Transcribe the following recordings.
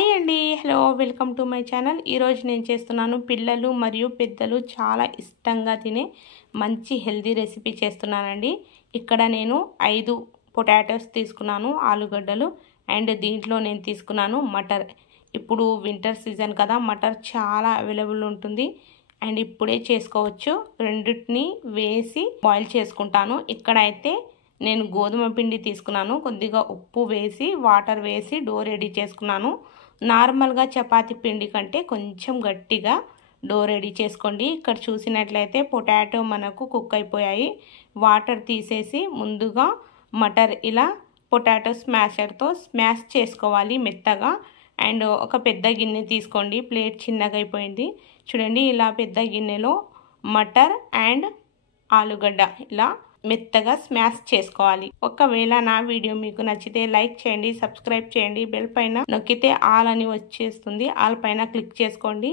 Hi అండి, hello, welcome to my channel. ఈరోజు నేను చేస్తున్నాను పిల్లలు మరియు పెద్దలు చాలా ఇష్టంగా తినే మంచి హెల్దీ రెసిపీ చేస్తున్నానండి. ఇక్కడ నేను 5 పొటాటోస్ తీసుకున్నాను, ఆలుగడ్డలు, అండ్ దీంట్లో నేను తీసుకున్నాను మటర్. ఇప్పుడు వింటర్ సీజన్ కదా, మటర్ చాలా అవైలబుల్ ఉంటుంది అండ్ ఇప్పుడే చేసుకోవచ్చు. రెండింటిని వేసి బాయిల్ చేసుకుంటాను. ఇక్కడైతే నేను గోధుమ పిండి తీసుకున్నాను, కొద్దిగా ఉప్పు వేసి వాటర్ వేసి డో రెడీ చేసుకున్నాను. నార్మల్గా చపాతీ పిండి కంటే కొంచెం గట్టిగా డో రెడీ చేసుకోండి. ఇక్కడ చూసినట్లయితే పొటాటో మనకు కుక్ అయిపోయాయి. వాటర్ తీసేసి ముందుగా మటర్ ఇలా పొటాటో స్మాషర్తో స్మాష్ చేసుకోవాలి మెత్తగా. అండ్ ఒక పెద్ద గిన్నె తీసుకోండి, ప్లేట్ చిన్నగా అయిపోయింది చూడండి. ఇలా పెద్ద గిన్నెలో మటర్ అండ్ ఆలుగడ్డ ఇలా మెత్తగా స్మాష్ చేసుకోవాలి. ఒకవేళ నా వీడియో మీకు నచ్చితే లైక్ చేయండి, సబ్స్క్రైబ్ చేయండి, బెల్ పైన నొక్కితే ఆల్ అని వచ్చేస్తుంది, ఆల్ పైన క్లిక్ చేసుకోండి.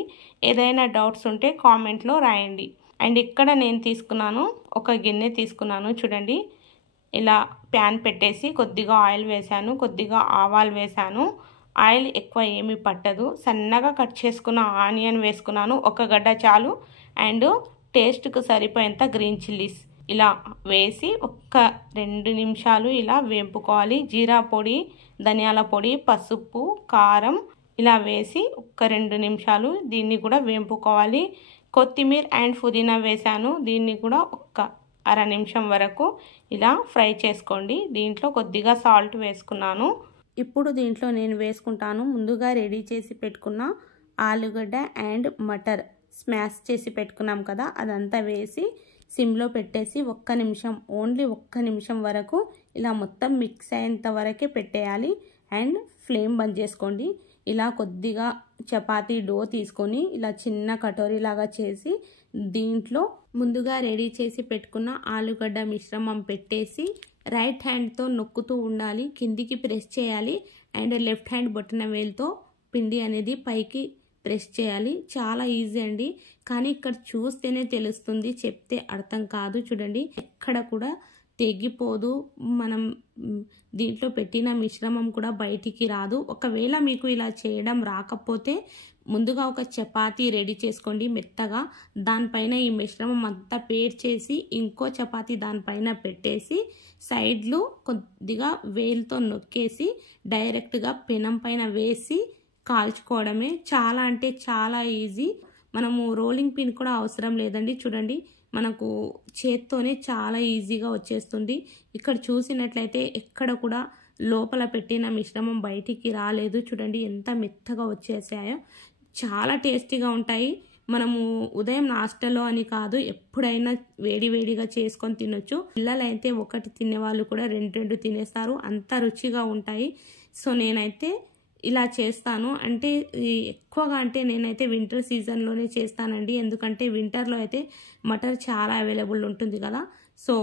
ఏదైనా డౌట్స్ ఉంటే కామెంట్లో రాయండి. అండ్ ఇక్కడ నేను తీసుకున్నాను, ఒక గిన్నె తీసుకున్నాను చూడండి. ఇలా ప్యాన్ పెట్టేసి కొద్దిగా ఆయిల్ వేసాను, కొద్దిగా ఆవాలు వేసాను. ఆయిల్ ఎక్కువ ఏమీ పట్టదు. సన్నగా కట్ చేసుకున్న ఆనియన్ వేసుకున్నాను, ఒక గడ్డ చాలు. అండ్ టేస్ట్కు సరిపోయేంత గ్రీన్ చిల్లీస్ ఇలా వేసి ఒక్క 2 నిమిషాలు ఇలా వేపుకోవాలి. జీరా పొడి, ధనియాల పొడి, పసుపు, కారం ఇలా వేసి ఒక్క 2 నిమిషాలు దీన్ని కూడా వేపుకోవాలి. కొత్తిమీర అండ్ పుదీనా వేసాను, దీన్ని కూడా ఒక్క అర నిమిషం వరకు ఇలా ఫ్రై చేసుకోండి. దీంట్లో కొద్దిగా సాల్ట్ వేసుకున్నాను. ఇప్పుడు దీంట్లో నేను వేసుకుంటాను ముందుగా రెడీ చేసి పెట్టుకున్న ఆలుగడ్డ అండ్ మటర్ స్మాష్ చేసి పెట్టుకున్నాం కదా, అదంతా వేసి సిమ్లో పెట్టేసి ఒక్క నిమిషం, ఓన్లీ ఒక్క నిమిషం వరకు ఇలా మొత్తం మిక్స్ అయ్యేంత వరకే పెట్టేయాలి. అండ్ ఫ్లేమ్ బంద్ చేసుకోండి. ఇలా కొద్దిగా చపాతీ డో తీసుకొని ఇలా చిన్న కటోరీ లాగా చేసి దీంట్లో ముందుగా రెడీ చేసి పెట్టుకున్న ఆలుగడ్డ మిశ్రమం పెట్టేసి రైట్ హ్యాండ్తో నొక్కుతూ ఉండాలి, కిందికి ప్రెస్ చేయాలి. అండ్ లెఫ్ట్ హ్యాండ్ బొటన వేలుతో పిండి అనేది పైకి ప్రెస్ చేయాలి. చాలా ఈజీ అండి, కానీ ఇక్కడ చూస్తేనే తెలుస్తుంది, చెప్తే అర్థం కాదు. చూడండి, ఎక్కడ కూడా తెగిపోదు. మనం దీంట్లో పెట్టిన మిశ్రమం కూడా బయటికి రాదు. ఒకవేళ మీకు ఇలా చేయడం రాకపోతే ముందుగా ఒక చపాతీ రెడీ చేసుకోండి మెత్తగా. దానిపైన ఈ మిశ్రమం అంతా పేర్చేసి ఇంకో చపాతీ దానిపైన పెట్టేసి సైడ్లు కొద్దిగా వేలుతో నొక్కేసి డైరెక్ట్గా పెనం పైన వేసి కాల్చుకోవడమే. చాలా అంటే చాలా ఈజీ. మనము రోలింగ్ పిన్ కూడా అవసరం లేదండి. చూడండి, మనకు చేత్తోనే చాలా ఈజీగా వచ్చేస్తుంది. ఇక్కడ చూసినట్లయితే ఎక్కడ కూడా లోపల పెట్టిన మిశ్రమం బయటికి రాలేదు. చూడండి ఎంత మెత్తగా వచ్చేసాయో. చాలా టేస్టీగా ఉంటాయి. మనము ఉదయం నాస్టాలో అని కాదు, ఎప్పుడైనా వేడివేడిగా చేసుకొని తినొచ్చు. పిల్లలైతే ఒకటి తినేవాళ్ళు కూడా 2 తినేస్తారు, అంత రుచిగా ఉంటాయి. సో నేనైతే ఇలా చేస్తాను. అంటే ఎక్కువగా అంటే నేనైతే వింటర్ సీజన్లోనే చేస్తానండి, ఎందుకంటే వింటర్లో అయితే మటర్ చాలా అవైలబుల్ ఉంటుంది కదా. సో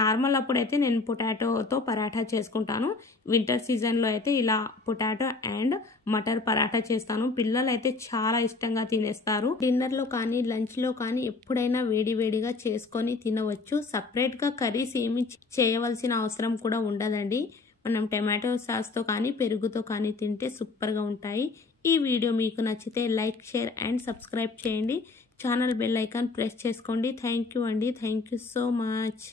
నార్మల్ అప్పుడైతే నేను పొటాటోతో పరాఠా చేసుకుంటాను. వింటర్ సీజన్లో అయితే ఇలా పొటాటో అండ్ మటర్ పరాఠా చేస్తాను. పిల్లలు అయితే చాలా ఇష్టంగా తినేస్తారు. డిన్నర్లో కానీ లంచ్లో కానీ ఎప్పుడైనా వేడివేడిగా చేసుకొని తినవచ్చు. సపరేట్గా కర్రీస్ ఏమి చేయవలసిన అవసరం కూడా ఉండదండి. మనం టమాటో సాస్తో కానీ పెరుగుతో కానీ తింటే సూపర్గా ఉంటాయి. ఈ వీడియో మీకు నచ్చితే లైక్, షేర్ అండ్ సబ్స్క్రైబ్ చేయండి. ఛానల్ బెల్ ఐకాన్ ప్రెస్ చేసుకోండి. థ్యాంక్ యూ అండి, థ్యాంక్ యూ సో మచ్.